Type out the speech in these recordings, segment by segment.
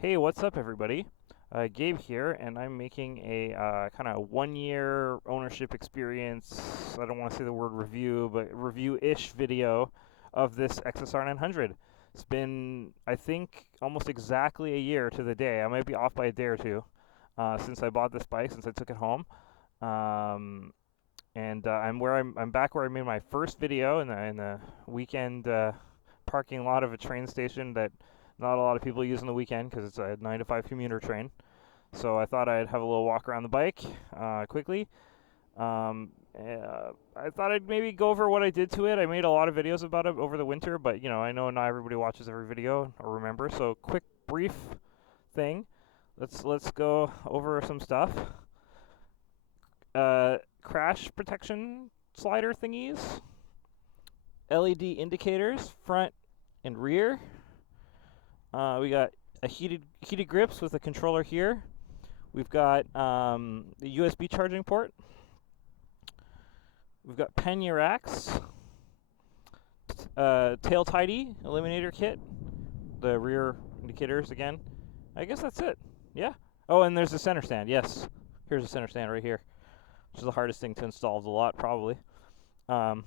Hey, what's up, everybody? Gabe here, and I'm making a kind of 1 year ownership experience. I don't want to say the word review, but review-ish video of this XSR900. It's been, I think, almost exactly a year to the day. I might be off by a day or two since I bought this bike, since I took it home. And I'm back where I made my first video in the weekend parking lot of a train station that not a lot of people use on the weekend because it's a 9 to 5 commuter train. So I thought I'd have a little walk around the bike quickly. I thought I'd maybe go over what I did to it. I made a lot of videos about it over the winter, but I know not everybody watches every video or remember. So quick, brief thing. Let's go over some stuff. Crash protection slider thingies. LED indicators, front and rear. We got a heated grips with a controller here. We've got the USB charging port. We've got pannier racks, tail tidy eliminator kit, the rear indicators again. I guess that's it. Yeah. Oh, and there's a center stand. Yes, here's a center stand right here, which is the hardest thing to install of the lot probably. And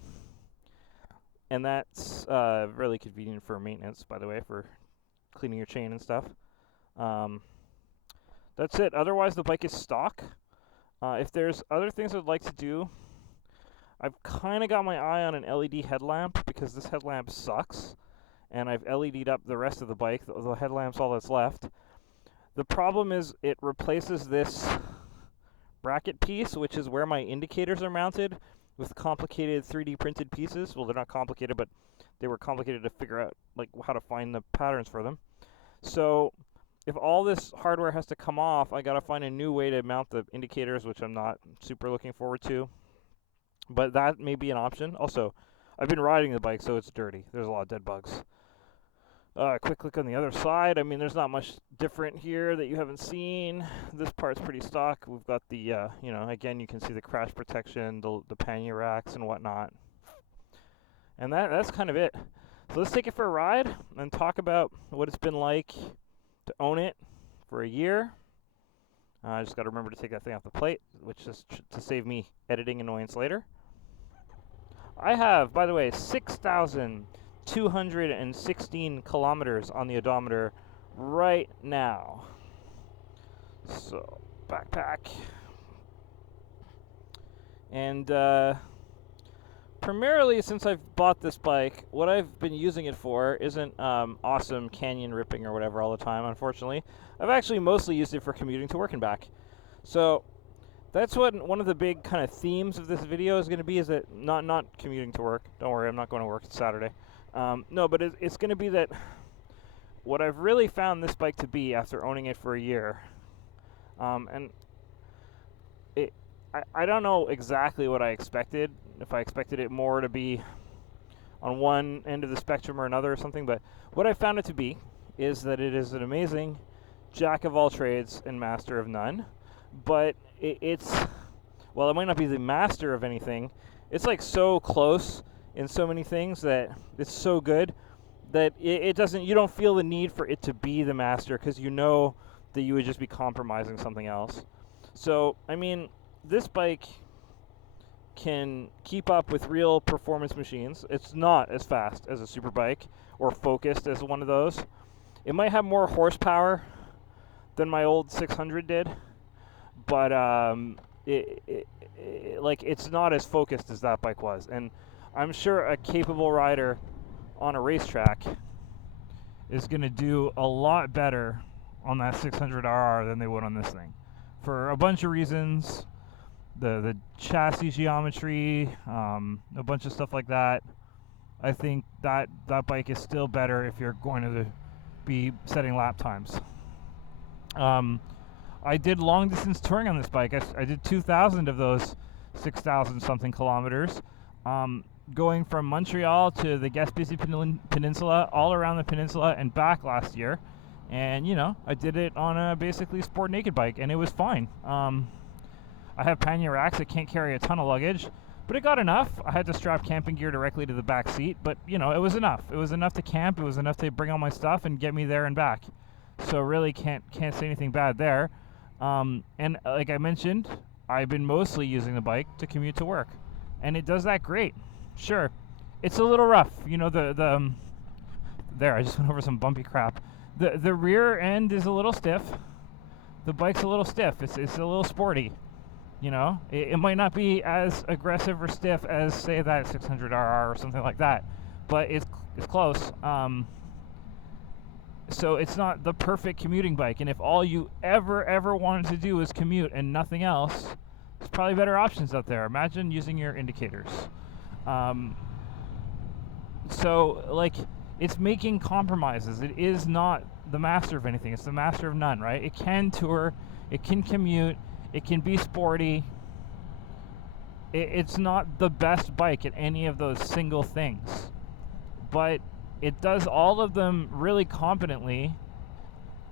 that's really convenient for maintenance, by the way, for cleaning your chain and stuff. That's it. Otherwise, the bike is stock. If there's other things I'd like to do, I've kind of got my eye on an LED headlamp because this headlamp sucks, and I've LED'd up the rest of the bike. The headlamp's all that's left. The problem is it replaces this bracket piece, which is where my indicators are mounted, with complicated 3D printed pieces. Well, they're not complicated, but they were complicated to figure out like how to find the patterns for them. So if all this hardware has to come off, I gotta find a new way to mount the indicators, which I'm not super looking forward to. But that may be an option. Also, I've been riding the bike, so it's dirty. There's a lot of dead bugs. Quick look on the other side. I mean, there's not much different here that you haven't seen. This part's pretty stock. We've got the, again, you can see the crash protection, the pannier racks and whatnot. And that's kind of it. So let's take it for a ride and talk about what it's been like to own it for a year. I just got to remember to take that thing off the plate, which is to save me editing annoyance later. I have, by the way, 6,216 kilometers on the odometer right now. So, backpack. And primarily, since I've bought this bike, what I've been using it for isn't awesome canyon ripping or whatever all the time, unfortunately. I've actually mostly used it for commuting to work and back. So that's what one of the big kind of themes of this video is going to be, is that not commuting to work. Don't worry, I'm not going to work. It's Saturday. No, but it's going to be that what I've really found this bike to be after owning it for a year, and I don't know exactly what I expected, if I expected it more to be on one end of the spectrum or another or something, but what I found it to be is that it is an amazing jack of all trades and master of none. But it's, well, it might not be the master of anything. It's like so close in so many things that it's so good that it doesn't, you don't feel the need for it to be the master, because you know that you would just be compromising something else. So, I mean, this bike can keep up with real performance machines. It's not as fast as a super bike or focused as one of those. It might have more horsepower than my old 600 did, but it's not as focused as that bike was. And I'm sure a capable rider on a racetrack is going to do a lot better on that 600RR than they would on this thing, for a bunch of reasons. The chassis geometry, a bunch of stuff like that. I think that bike is still better if you're going to be setting lap times. I did long distance touring on this bike. I did 2,000 of those 6,000 something kilometers, going from Montreal to the Gaspésie Peninsula, all around the peninsula and back last year. And I did it on a basically sport naked bike, and it was fine. I have pannier racks. I can't carry a ton of luggage, but it got enough. I had to strap camping gear directly to the back seat, but it was enough. It was enough to camp. It was enough to bring all my stuff and get me there and back. So really can't say anything bad there. And like I mentioned, I've been mostly using the bike to commute to work, and it does that great. Sure, it's a little rough, you know. There, I just went over some bumpy crap. The rear end is a little stiff. The bike's a little stiff. It's a little sporty. You know, it might not be as aggressive or stiff as, say, that 600RR or something like that, but it's close. So it's not the perfect commuting bike, and if all you ever wanted to do is commute and nothing else, there's probably better options out there. Imagine using your indicators. So, like, it's making compromises. It is not the master of anything. It's the master of none, right? It can tour, it can commute, it can be sporty. It's not the best bike at any of those single things, but it does all of them really competently.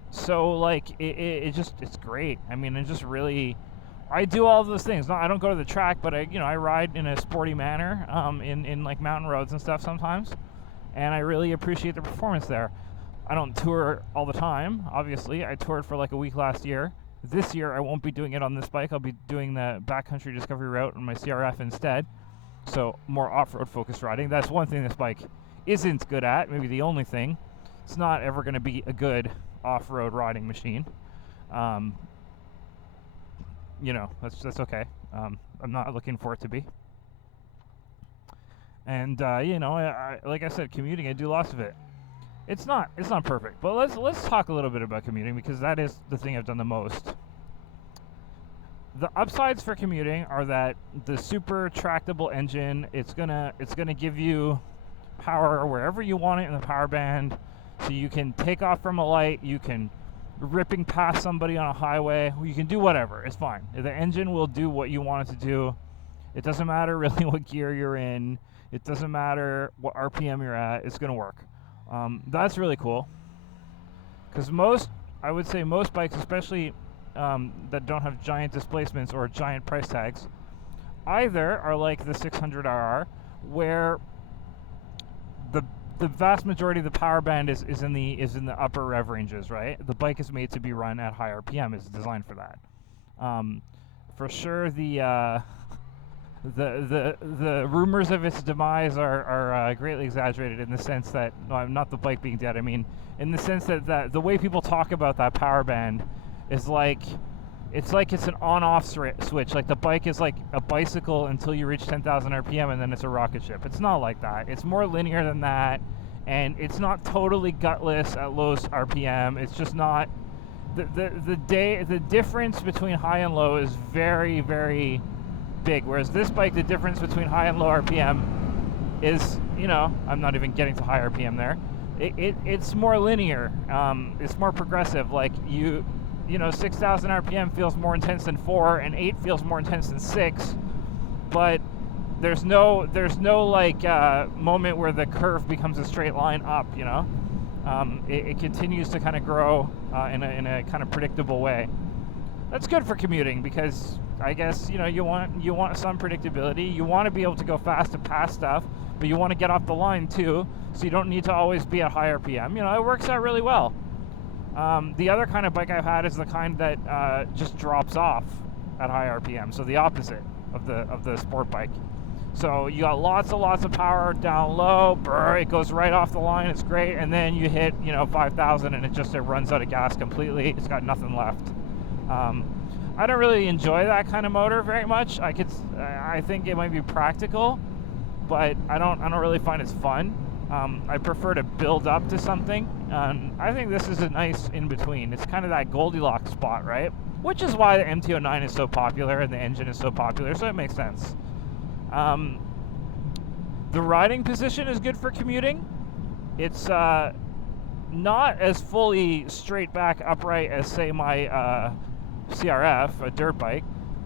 So, like, it's great. I mean, I do all of those things. No, I don't go to the track, but I ride in a sporty manner, in like mountain roads and stuff sometimes, and I really appreciate the performance there. I don't tour all the time, obviously. I toured for like a week last year. This year, I won't be doing it on this bike. I'll be doing the backcountry discovery route on my CRF instead. So, more off-road focused riding. That's one thing this bike isn't good at, maybe the only thing. It's not ever going to be a good off-road riding machine. That's okay. I'm not looking for it to be. And like I said, commuting, I do lots of it. It's not perfect, but let's talk a little bit about commuting, because that is the thing I've done the most. The upsides for commuting are that the super tractable engine, it's gonna give you power wherever you want it in the power band, so you can take off from a light, you can ripping past somebody on a highway, you can do whatever. It's fine. The engine will do what you want it to do. It doesn't matter really what gear you're in. It doesn't matter what RPM you're at. It's gonna work. That's really cool, because I would say most bikes, especially that don't have giant displacements or giant price tags, either are like the 600RR, where the vast majority of the power band is in the upper rev ranges, right? The bike is made to be run at high RPM. It's designed for that. For sure, the rumors of its demise are greatly exaggerated, in the sense that, not the bike being dead, I mean in the sense that the way people talk about that power band is like it's an on-off switch. Like, the bike is like a bicycle until you reach 10,000 RPM, and then it's a rocket ship. It's not like that. It's more linear than that, and it's not totally gutless at low RPM. It's just not the difference between high and low is very, very big. Whereas this bike, the difference between high and low RPM is, I'm not even getting to high RPM there. It's more linear. It's more progressive. Like, 6,000 RPM feels more intense than 4, and 8 feels more intense than 6, but there's no like moment where the curve becomes a straight line up. It continues to kind of grow in a kind of predictable way. That's good for commuting, because I guess you want some predictability. You want to be able to go fast and pass stuff, but you want to get off the line too, so you don't need to always be at high RPM. It works out really well. The other kind of bike I've had is the kind that just drops off at high RPM, so the opposite of the sport bike. So you got lots of power down low, it goes right off the line, it's great, and then you hit 5,000 and it runs out of gas completely. It's got nothing left. I don't really enjoy that kind of motor very much. I think it might be practical, but I don't really find it's fun. I prefer to build up to something, and I think this is a nice in-between. It's kind of that Goldilocks spot, right? Which is why the MT-09 is so popular and the engine is so popular, so it makes sense. The riding position is good for commuting. It's not as fully straight back upright as, say, my CRF, a dirt bike,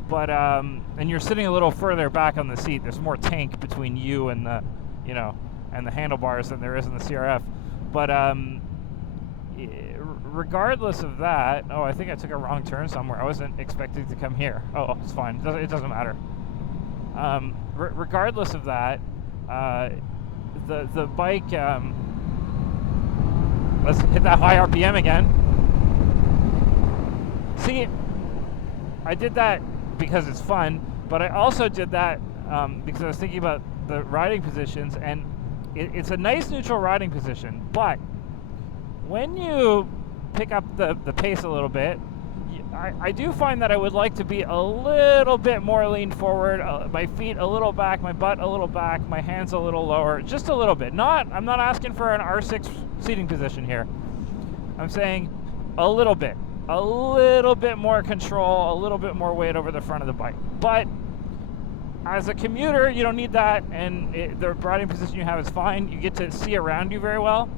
but and you're sitting a little further back on the seat. There's more tank between you and the and the handlebars than there is in the CRF. But regardless of that, I think I took a wrong turn somewhere. I wasn't expecting to come here. Oh, it's fine. It doesn't matter. Regardless of that, the bike. Let's hit that high RPM again. See, I did that because it's fun, but I also did that because I was thinking about the riding positions, and it's a nice neutral riding position, but when you pick up the pace a little bit, I do find that I would like to be a little bit more leaned forward, my feet a little back, my butt a little back, my hands a little lower, just a little bit. I'm not asking for an R6 seating position here. I'm saying a little bit more control, a little bit more weight over the front of the bike. But as a commuter, you don't need that, and the riding position you have is fine. You get to see around you very well.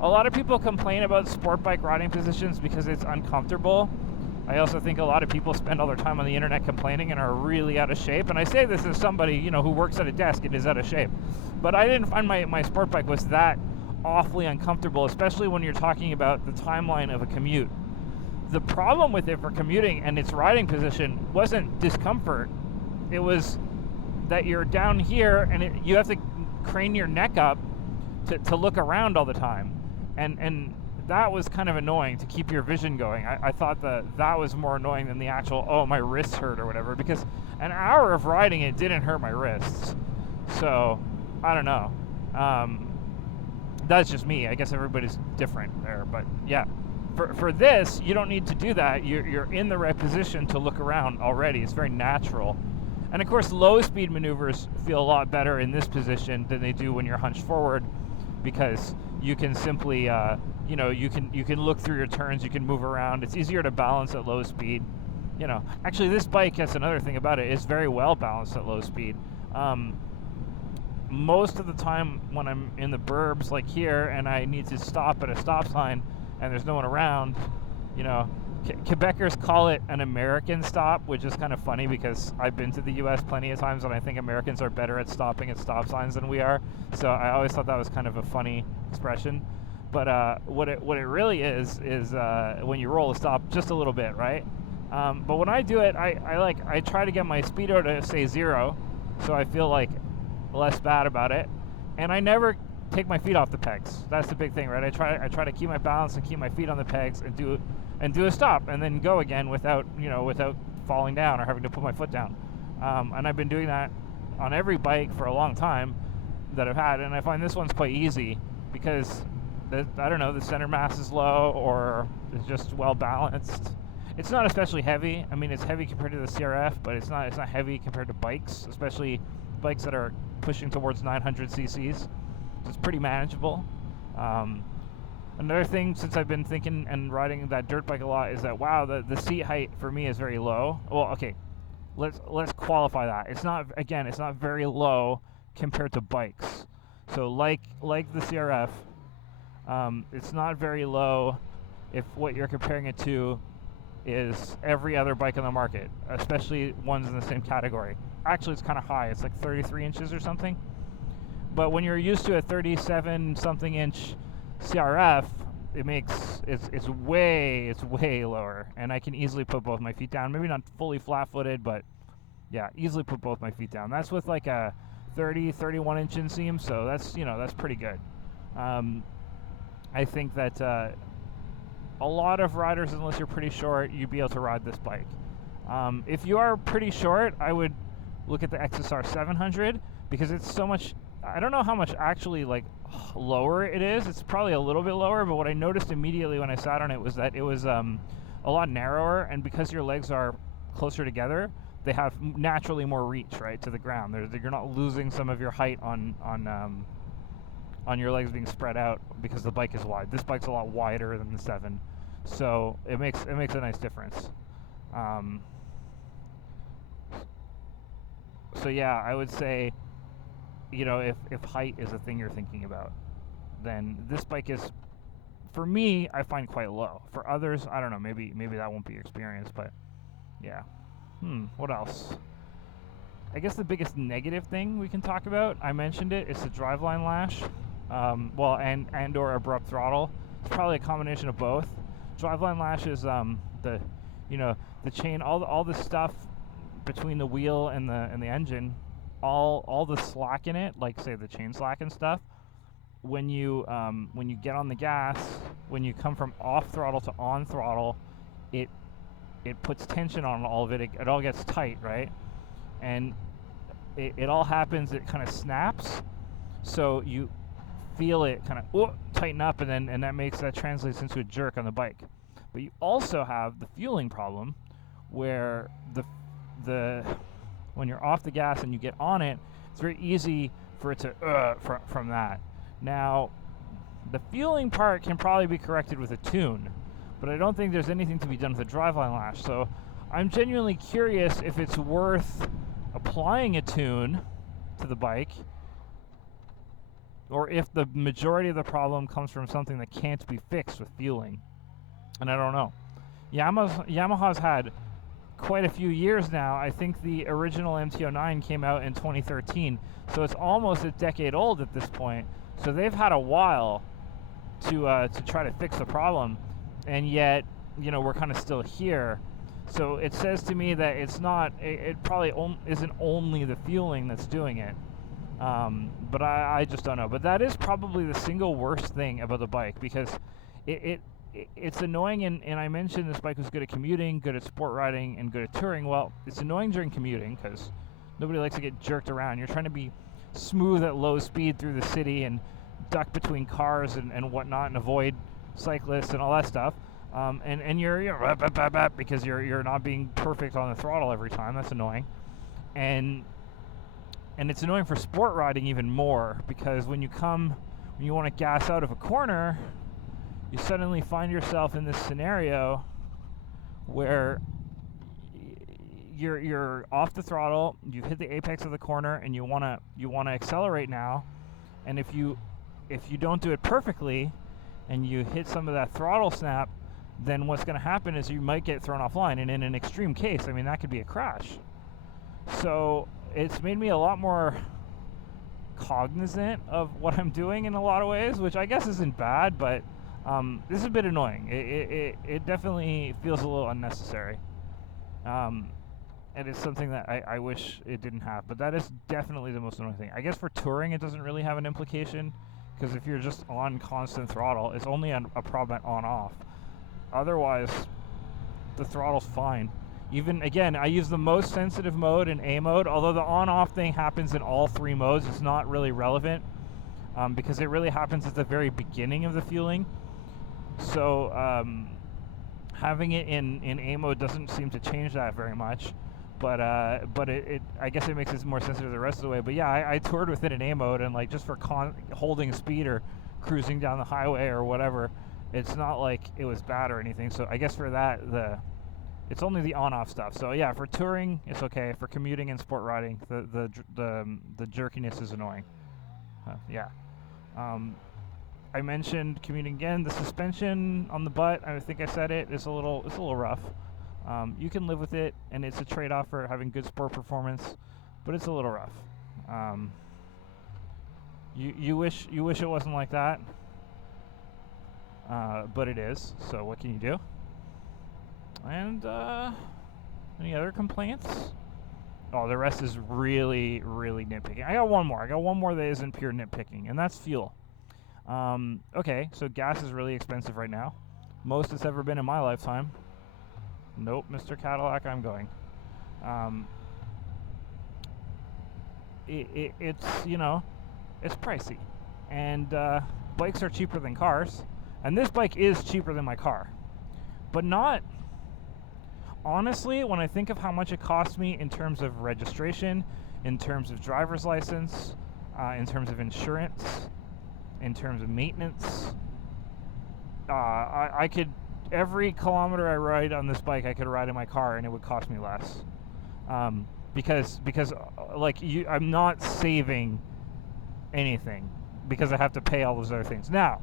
A lot of people complain about sport bike riding positions because it's uncomfortable. I also think a lot of people spend all their time on the internet complaining and are really out of shape. And I say this as somebody, who works at a desk and is out of shape. But I didn't find my sport bike was that awfully uncomfortable, especially when you're talking about the timeline of a commute. The problem with it for commuting and its riding position wasn't discomfort. It was that you're down here and you have to crane your neck up to look around all the time. And that was kind of annoying to keep your vision going. I thought that was more annoying than the actual, oh, my wrists hurt or whatever, because an hour of riding it didn't hurt my wrists. So, I don't know. That's just me. I guess everybody's different there. But yeah, for this, you don't need to do that. You're in the right position to look around already. It's very natural. And of course, low speed maneuvers feel a lot better in this position than they do when you're hunched forward, because you can simply, you can look through your turns, you can move around. It's easier to balance at low speed. Actually, this bike, that's another thing about it, is very well balanced at low speed. Most of the time when I'm in the burbs like here and I need to stop at a stop sign and there's no one around, Quebecers call it an American stop, which is kind of funny because I've been to the US plenty of times and I think Americans are better at stopping at stop signs than we are. So I always thought that was kind of a funny expression. But what it really is when you roll a stop just a little bit, right? But when I do it, I try to get my speedo to say 0, so I feel like less bad about it, and I never take my feet off the pegs. That's the big thing, right? I try to keep my balance and keep my feet on the pegs and do a stop and then go again without falling down or having to put my foot down. And I've been doing that on every bike for a long time that I've had, and I find this one's quite easy because the center mass is low or it's just well balanced. It's not especially heavy. I mean, it's heavy compared to the CRF, but it's not heavy compared to bikes, especially bikes that are pushing towards 900 cc's. It's pretty manageable. Another thing, since I've been thinking and riding that dirt bike a lot, is that the seat height for me is very low. Well, okay, let's qualify that. It's not very low compared to bikes. So like the CRF, it's not very low if what you're comparing it to is every other bike on the market, especially ones in the same category. Actually, it's kind of high. It's like 33 inches or something. But when you're used to a 37 something inch CRF, it's way lower, and I can easily put both my feet down. Maybe not fully flat-footed, but yeah, easily put both my feet down. That's with like a 31 inch inseam, so that's pretty good. I think that a lot of riders, unless you're pretty short, you'd be able to ride this bike. If you are pretty short, I would look at the XSR900 because it's so much. I don't know how much actually lower it is. It's probably a little bit lower, but what I noticed immediately when I sat on it was that it was a lot narrower, and because your legs are closer together, they have naturally more reach, right, to the ground. You're not losing some of your height on your legs being spread out because the bike is wide. This bike's a lot wider than the 7, so it makes a nice difference. So yeah, I would say, if height is a thing you're thinking about, then this bike is, for me, I find quite low. For others, I don't know, maybe that won't be your experience, but yeah. What else? I guess the biggest negative thing we can talk about, I mentioned it, is the driveline lash. And or abrupt throttle. It's probably a combination of both. Driveline lash is the chain, all the stuff between the wheel and the engine, all the slack in it, like say the chain slack and stuff. When you get on the gas, when you come from off throttle to on throttle, it it puts tension on all of it. It all gets tight, right? And it all happens, it kind of snaps, so you feel it kind of tighten up, and that translates into a jerk on the bike. But you also have the fueling problem, where when you're off the gas and you get on it, it's very easy for it to from that. Now, the fueling part can probably be corrected with a tune, but I don't think there's anything to be done with a driveline lash. So I'm genuinely curious if it's worth applying a tune to the bike, or if the majority of the problem comes from something that can't be fixed with fueling. And I don't know. Yamaha's had quite a few years now. I think the original MT-09 came out in 2013, so it's almost a decade old at this point. So they've had a while to try to fix the problem, and yet, you know, we're kind of still here. So it says to me that it's not, it probably isn't only the fueling that's doing it. But I just don't know. But that is probably the single worst thing about the bike, because it's annoying, and I mentioned this bike was good at commuting, good at sport riding, and good at touring. Well, it's annoying during commuting because nobody likes to get jerked around. You're trying to be smooth at low speed through the city and duck between cars and whatnot, and avoid cyclists and all that stuff. And you're because you're not being perfect on the throttle every time. That's annoying. And it's annoying for sport riding even more, because when you want to gas out of a corner, you suddenly find yourself in this scenario where you're off the throttle, you've hit the apex of the corner, and you want to accelerate now. And if you don't do it perfectly and you hit some of that throttle snap, then what's going to happen is you might get thrown offline, and in an extreme case, I mean, that could be a crash. So it's made me a lot more cognizant of what I'm doing in a lot of ways, which I guess isn't bad, but this is a bit annoying. It definitely feels a little unnecessary. And it's something that I wish it didn't have, but that is definitely the most annoying thing. I guess for touring it doesn't really have an implication, because if you're just on constant throttle, it's only a problem at on-off. Otherwise, the throttle's fine. Even, again, I use the most sensitive mode in A mode, although the on-off thing happens in all three modes. It's not really relevant, because it really happens at the very beginning of the fueling. So having it in A mode doesn't seem to change that very much, but I guess it makes it more sensitive the rest of the way. But yeah, I toured with it in A mode, and like just for holding speed or cruising down the highway or whatever, it's not like it was bad or anything. So I guess for that, it's only the on-off stuff. So yeah, for touring it's okay. For commuting and sport riding, the jerkiness is annoying. Yeah. I mentioned commuting again. The suspension on the butt, I think I said it, it's a little rough. You can live with it, and it's a trade-off for having good sport performance, but it's a little rough. You wish it wasn't like that, but it is. So what can you do? And any other complaints? Oh, the rest is really, really nitpicking. I got one more that isn't pure nitpicking, and that's fuel. Okay, so gas is really expensive right now. Most it's ever been in my lifetime. Nope, Mr. Cadillac, I'm going. It's, you know, it's pricey. And bikes are cheaper than cars. And this bike is cheaper than my car. But not... Honestly, when I think of how much it cost me in terms of registration, in terms of driver's license, in terms of insurance, in terms of maintenance, I could, every kilometer I ride on this bike, I could ride in my car and it would cost me less. Because like I'm not saving anything because I have to pay all those other things. Now,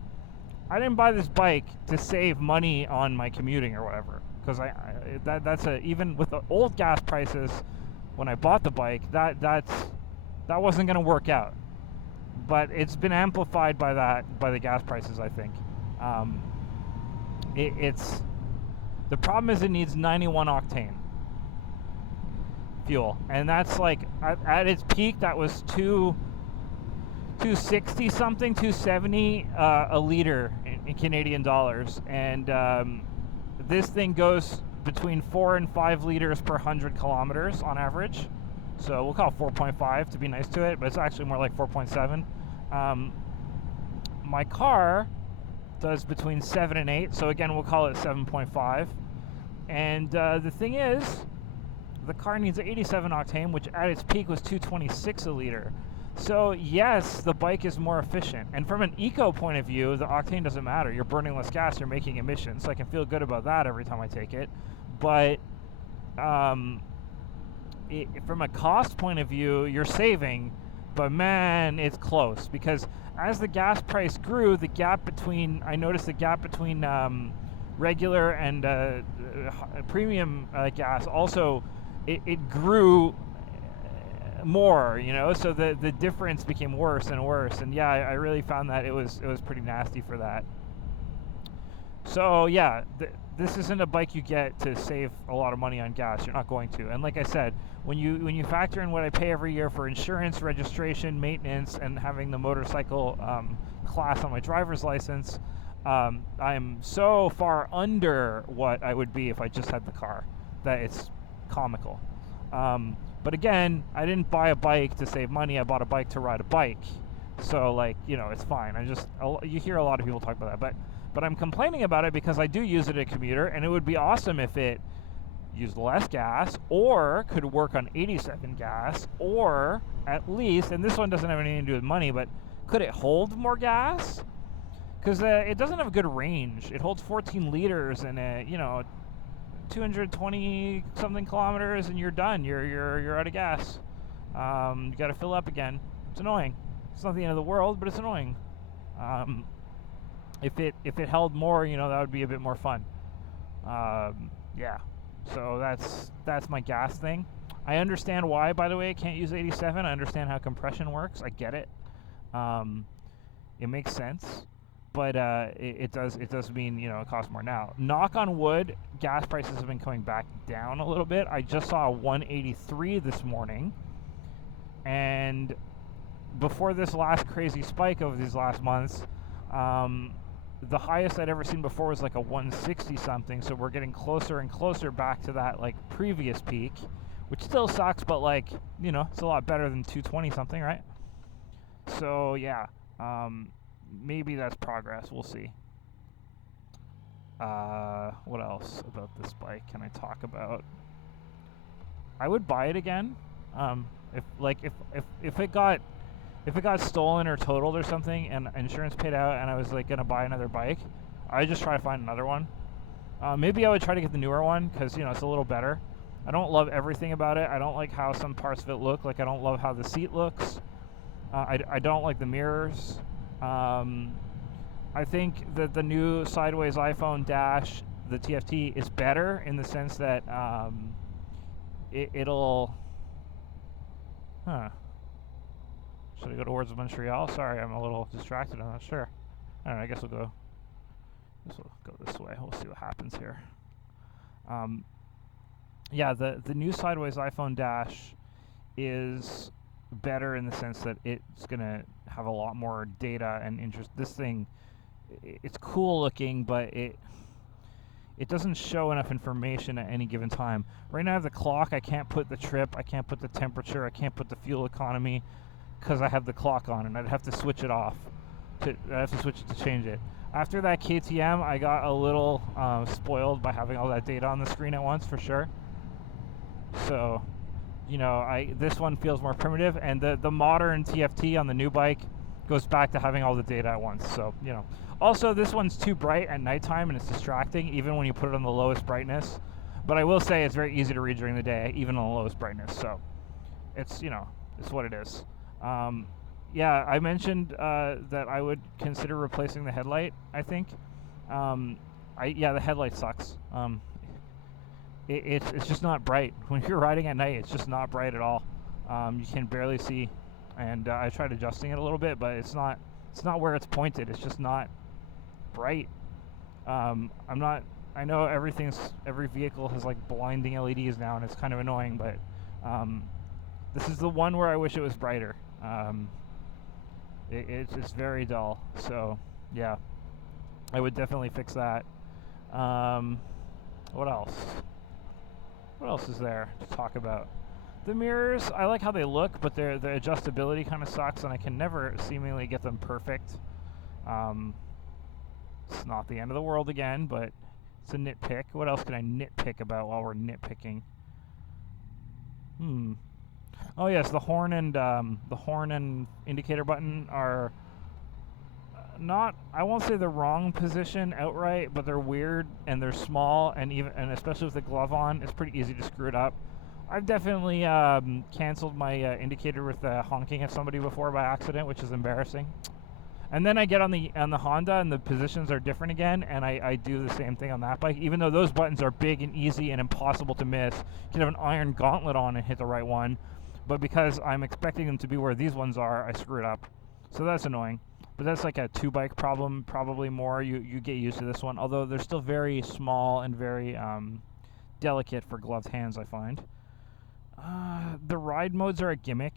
I didn't buy this bike to save money on my commuting or whatever, because that's even with the old gas prices when I bought the bike, that wasn't going to work out. But it's been amplified by the gas prices, I think. It's the problem is it needs 91 octane fuel, and that's like at its peak that was 260 something, 270 a liter in Canadian dollars, and this thing goes between 4 and 5 liters per 100 kilometers on average. So we'll call it 4.5 to be nice to it, but it's actually more like 4.7. My car does between 7 and 8, so again we'll call it 7.5. And the thing is, the car needs 87 octane, which at its peak was 226 a liter. So yes, the bike is more efficient. And from an eco point of view, the octane doesn't matter. You're burning less gas, you're making emissions, so I can feel good about that every time I take it. But from a cost point of view, you're saving, but man, it's close. Because as the gas price grew, the gap between, I noticed the gap between regular and premium gas also, it grew more, you know, so the difference became worse and worse. And yeah, I really found that it was pretty nasty for that. So yeah, this isn't a bike you get to save a lot of money on gas. You're not going to. And like I said, when you factor in what I pay every year for insurance, registration, maintenance, and having the motorcycle class on my driver's license, I'm so far under what I would be if I just had the car that it's comical. But again, I didn't buy a bike to save money. I bought a bike to ride a bike. So like, you know, it's fine. You hear a lot of people talk about that, but I'm complaining about it because I do use it as a commuter, and it would be awesome if it used less gas or could work on 87 gas, or at least, and this one doesn't have anything to do with money, but could it hold more gas? Because it doesn't have good range. It holds 14 liters and you know, 220 something kilometers, and you're done. You're out of gas. You got to fill up again. It's annoying. It's not the end of the world, but it's annoying. If it held more, you know, that would be a bit more fun. Yeah. So that's my gas thing. I understand why, by the way, I can't use 87. I understand how compression works. I get it. It makes sense. But it does mean, you know, it costs more now. Knock on wood, gas prices have been coming back down a little bit. I just saw a 183 this morning, and before this last crazy spike over these last months, the highest I'd ever seen before was like a 160 something. So we're getting closer and closer back to that like previous peak, which still sucks, but like, you know, it's a lot better than 220 something, right? So yeah. Maybe that's progress. We'll see. What else about this bike can I talk about? I would buy it again. If it got stolen or totaled or something, and insurance paid out, and I was like gonna buy another bike, I'd just try to find another one. Maybe I would try to get the newer one because, you know, it's a little better. I don't love everything about it. I don't like how some parts of it look. Like I don't love how the seat looks. I don't like the mirrors. I think that the new sideways iPhone dash, the TFT, is better in the sense that it'll... Huh. Should I go towards Montreal? Sorry, I'm a little distracted. I'm not sure. I don't know, I guess we'll go this way. We'll see what happens here. Yeah, the new sideways iPhone dash is better in the sense that it's gonna have a lot more data and interest. This thing, it's cool looking, but it doesn't show enough information at any given time. Right now I have the clock. I can't put the trip, I can't put the temperature, I can't put the fuel economy because I have the clock on, and I'd have to switch it off. I'd have to switch it to change it. After that KTM, I got a little spoiled by having all that data on the screen at once, for sure. So, you know, this one feels more primitive, and the modern TFT on the new bike goes back to having all the data at once. So, you know. Also, this one's too bright at nighttime, and it's distracting, even when you put it on the lowest brightness. But I will say it's very easy to read during the day, even on the lowest brightness. So, it's, you know, it's what it is. Yeah, I mentioned that I would consider replacing the headlight, I think. Yeah, the headlight sucks. It's just not bright. When you're riding at night, it's just not bright at all. You can barely see, and I tried adjusting it a little bit, but it's not where it's pointed. It's just not bright. I know every vehicle has like blinding LEDs now, and it's kind of annoying, but this is the one where I wish it was brighter. It's very dull. So yeah, I would definitely fix that. What else? What else is there to talk about? The mirrors, I like how they look, but the adjustability kind of sucks, and I can never seemingly get them perfect. It's not the end of the world again, but it's a nitpick. What else can I nitpick about while we're nitpicking? Oh yes, the horn and indicator button are not, I won't say the wrong position outright, but they're weird and they're small, and especially with the glove on, it's pretty easy to screw it up. I've definitely canceled my indicator with honking at somebody before by accident, which is embarrassing. And then I get on the Honda and the positions are different again, and I do the same thing on that bike. Even though those buttons are big and easy and impossible to miss, you can have an iron gauntlet on and hit the right one. But because I'm expecting them to be where these ones are, I screw it up. So that's annoying. But that's like a 2-bike problem, probably more. You get used to this one, although they're still very small and very delicate for gloved hands, I find. The ride modes are a gimmick.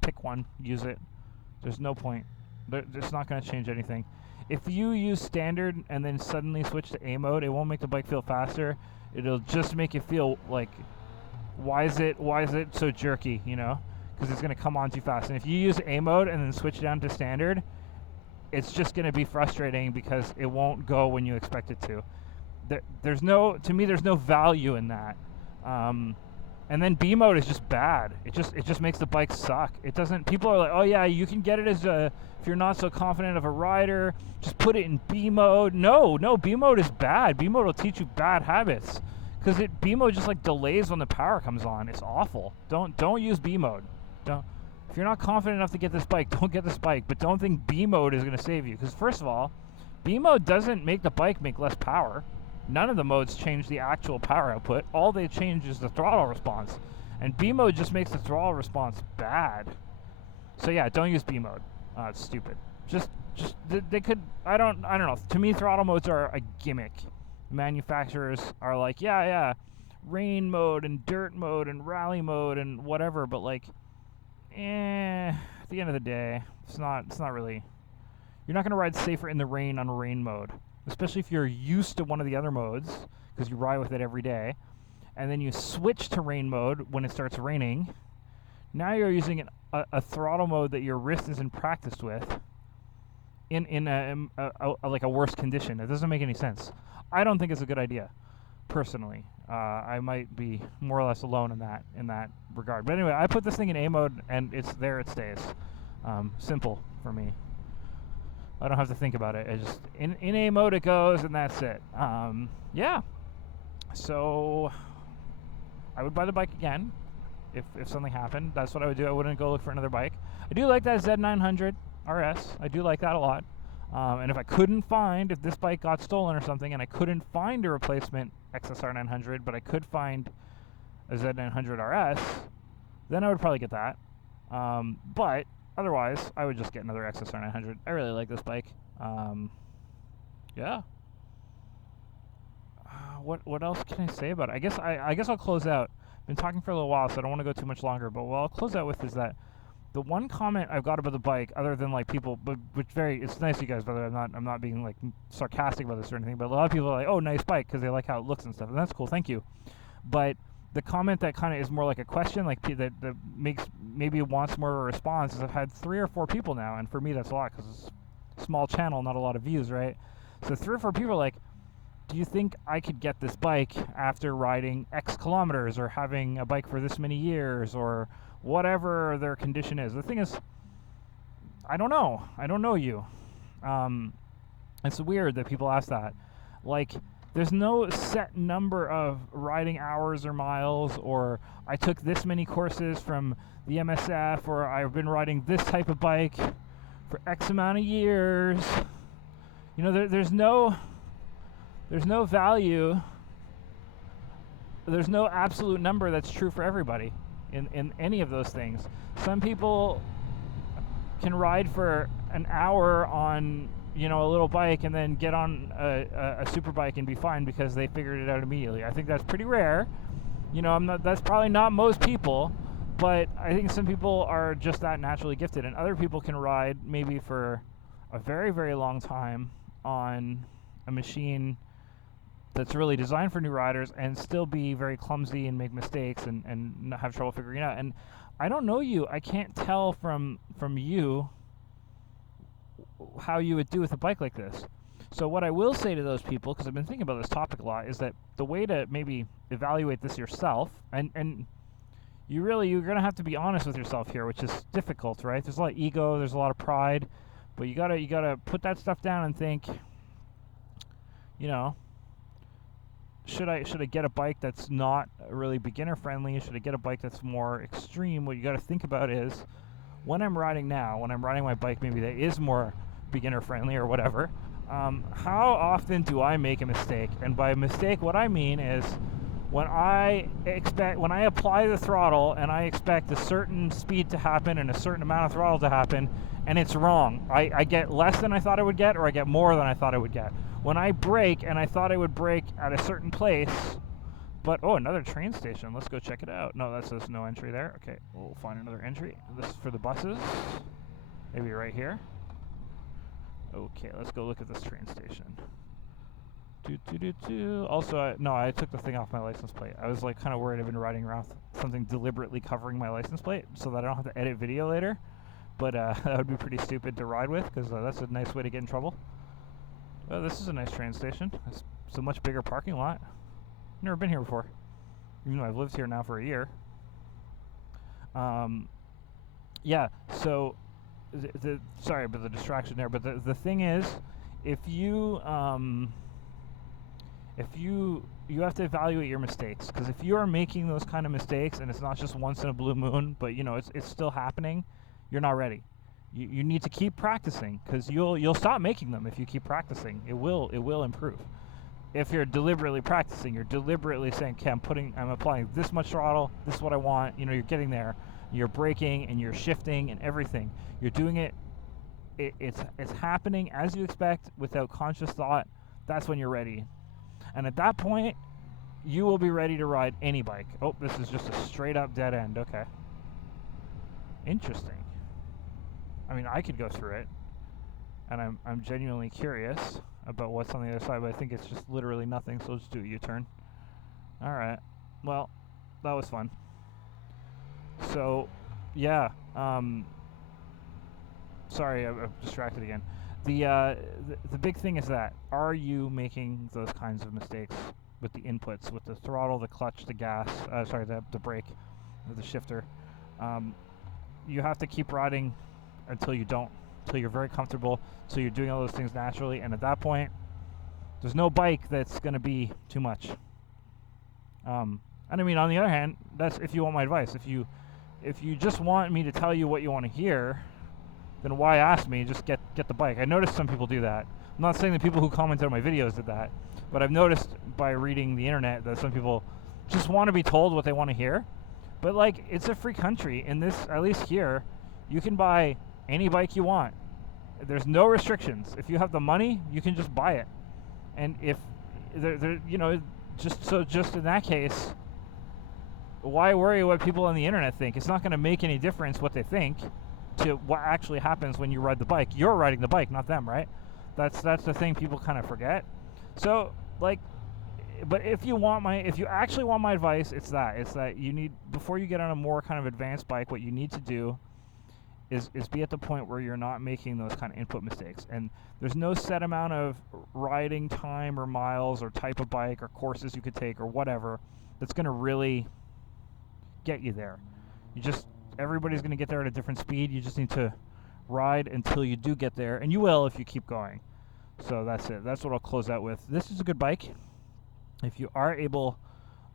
Pick one, use it. There's no point. It's not going to change anything. If you use standard and then suddenly switch to A mode, it won't make the bike feel faster. It'll just make it feel like, why is it so jerky, you know? Because it's going to come on too fast. And if you use A mode and then switch down to standard, it's just going to be frustrating because it won't go when you expect it to. To me, there's no value in that. And then B mode is just bad. It just makes the bike suck. It doesn't. People are like, oh yeah, you can get it as if you're not so confident of a rider, just put it in B mode. No, B mode is bad. B mode will teach you bad habits, because B mode just like delays when the power comes on. It's awful. Don't use B mode. If you're not confident enough to get this bike, don't get this bike. But don't think B mode is going to save you, because first of all, B mode doesn't make the bike make less power. None of the modes change the actual power output. All they change is the throttle response. And B mode just makes the throttle response bad. So yeah, don't use B mode. It's stupid. They could, I don't know. To me, throttle modes are a gimmick. Manufacturers are like, yeah, rain mode and dirt mode and rally mode and whatever, but like, at the end of the day, it's not really, you're not going to ride safer in the rain on rain mode. Especially if you're used to one of the other modes, because you ride with it every day, and then you switch to rain mode when it starts raining. Now you're using a throttle mode that your wrist isn't practiced with in like a worse condition. It doesn't make any sense. I don't think it's a good idea, personally. I might be more or less alone in that regard. But anyway, I put this thing in A mode, and it's there. It stays. Simple for me. I don't have to think about it. It just in A mode it goes, and that's it. Yeah. So I would buy the bike again if something happened. That's what I would do. I wouldn't go look for another bike. I do like that Z900 RS. I do like that a lot. And if this bike got stolen or something, and I couldn't find a replacement XSR900, but I could find a Z900 RS, then I would probably get that. But otherwise, I would just get another XSR900. I really like this bike. Yeah. What else can I say about it? I guess I'll close out. I've been talking for a little while, so I don't want to go too much longer. But what I'll close out with is that the one comment I've got about the bike, other than like people, it's nice you guys, by the way. I'm not being like sarcastic about this or anything. But a lot of people are like, oh, nice bike, because they like how it looks and stuff, and that's cool. Thank you. But the comment that kind of is more like a question, like that makes maybe wants more of a response, is I've had 3 or 4 people now, and for me that's a lot because it's a small channel, not a lot of views, right? So 3 or 4 people are like, do you think I could get this bike after riding X kilometers or having a bike for this many years or whatever their condition is? The thing is, I don't know. I don't know you. It's weird that people ask that. Like, there's no set number of riding hours or miles, or I took this many courses from the MSF, or I've been riding this type of bike for X amount of years. You know, there's no value. There's no absolute number that's true for everybody in any of those things. Some people can ride for an hour on, you know, a little bike and then get on a super bike and be fine because they figured it out immediately. I think that's pretty rare. You know, that's probably not most people, but I think some people are just that naturally gifted, and other people can ride maybe for a very, very long time on a machine that's really designed for new riders and still be very clumsy and make mistakes and not have trouble figuring it out. And I don't know you. I can't tell from you how you would do with a bike like this. So what I will say to those people, because I've been thinking about this topic a lot, is that the way to maybe evaluate this yourself, and you're going to have to be honest with yourself here, which is difficult, right? There's a lot of ego, there's a lot of pride, but you gotta put that stuff down and think, you know, should I get a bike that's not really beginner friendly? Should I get a bike that's more extreme? What you got to think about is, when I'm riding my bike maybe that is more beginner friendly or whatever, how often do I make a mistake? And by mistake, what I mean is when I apply the throttle and I expect a certain speed to happen and a certain amount of throttle to happen, and it's wrong. I get less than I thought I would get, or I get more than I thought I would get. When I brake and I thought I would brake at a certain place, but, oh, another train station. Let's go check it out. No, that says no entry there. Okay, we'll find another entry. This is for the buses. Maybe right here. Okay, let's go look at this train station. Also, I took the thing off my license plate. I was like kind of worried. I've been riding around with something deliberately covering my license plate so that I don't have to edit video later. But that would be pretty stupid to ride with, because that's a nice way to get in trouble. Oh, this is a nice train station. It's a much bigger parking lot. Never been here before, even though I've lived here now for a year. Yeah, so sorry about the distraction there, but the thing is, if you have to evaluate your mistakes, because if you are making those kind of mistakes and it's not just once in a blue moon, but you know it's still happening, you're not ready. You need to keep practicing, because you'll stop making them if you keep practicing. It will improve. If you're deliberately practicing, you're deliberately saying, okay, I'm applying this much throttle, this is what I want, you know, you're getting there, you're braking and you're shifting and everything. You're doing it's happening as you expect without conscious thought. That's when you're ready. And at that point, you will be ready to ride any bike. Oh, this is just a straight up dead end. Okay. Interesting. I mean, I could go through it, and I'm genuinely curious about what's on the other side, but I think it's just literally nothing, so let's do a U-turn. Alright. Well, that was fun. So, yeah. Sorry, I'm distracted again. The big thing is that, are you making those kinds of mistakes with the inputs, with the throttle, the clutch, the gas, the brake, the shifter? You have to keep riding until you don't, until you're very comfortable, so you're doing all those things naturally, and at that point, there's no bike that's going to be too much. And I mean, on the other hand, that's if you want my advice. If you just want me to tell you what you want to hear, then why ask me? Just get the bike. I noticed some people do that. I'm not saying the people who commented on my videos did that, but I've noticed by reading the internet that some people just want to be told what they want to hear. But like, it's a free country. In this, at least here, you can buy any bike you want. There's no restrictions. If you have the money, you can just buy it. And if you know, just in that case, why worry what people on the internet think? It's not going to make any difference what they think to what actually happens when you ride the bike. You're riding the bike, not them, right? That's the thing people kind of forget. So, like, but if you actually want my advice, it's that you need, before you get on a more kind of advanced bike, what you need to do is be at the point where you're not making those kind of input mistakes. And there's no set amount of riding time or miles or type of bike or courses you could take or whatever that's going to really get you there. Everybody's going to get there at a different speed. You just need to ride until you do get there, and you will if you keep going. So that's it. That's what I'll close out with. This is a good bike. If you are able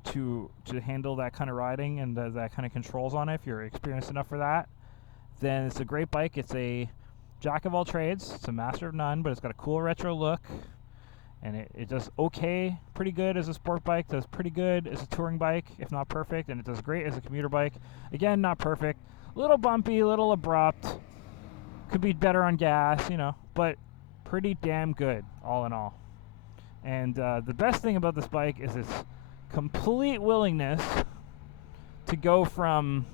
to handle that kind of riding and that kind of controls on it, if you're experienced enough for that, then it's a great bike. It's a jack of all trades. It's a master of none, but it's got a cool retro look, and it does okay, pretty good as a sport bike, does pretty good as a touring bike, if not perfect, and it does great as a commuter bike. Again, not perfect, a little bumpy, a little abrupt, could be better on gas, you know, but pretty damn good, all in all. And the best thing about this bike is its complete willingness to go from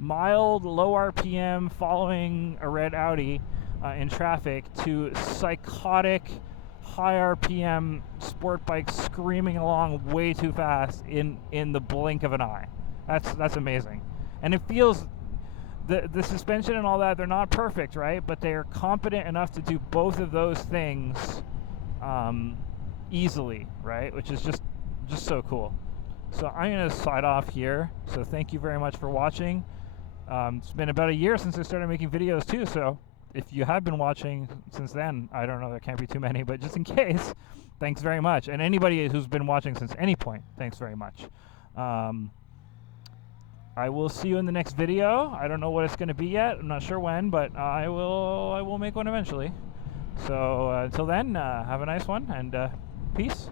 mild, low RPM following a red Audi in traffic to psychotic, high RPM sport bike screaming along way too fast in the blink of an eye. That's amazing. And it feels, the suspension and all that, they're not perfect, right? But they're competent enough to do both of those things easily, right? Which is just so cool. So I'm going to sign off here. So thank you very much for watching. It's been about a year since I started making videos too, so if you have been watching since then, I don't know, there can't be too many, but just in case, thanks very much. And anybody who's been watching since any point, thanks very much. I will see you in the next video. I don't know what it's going to be yet. I'm not sure when, but I will make one eventually. So until then, have a nice one, and peace.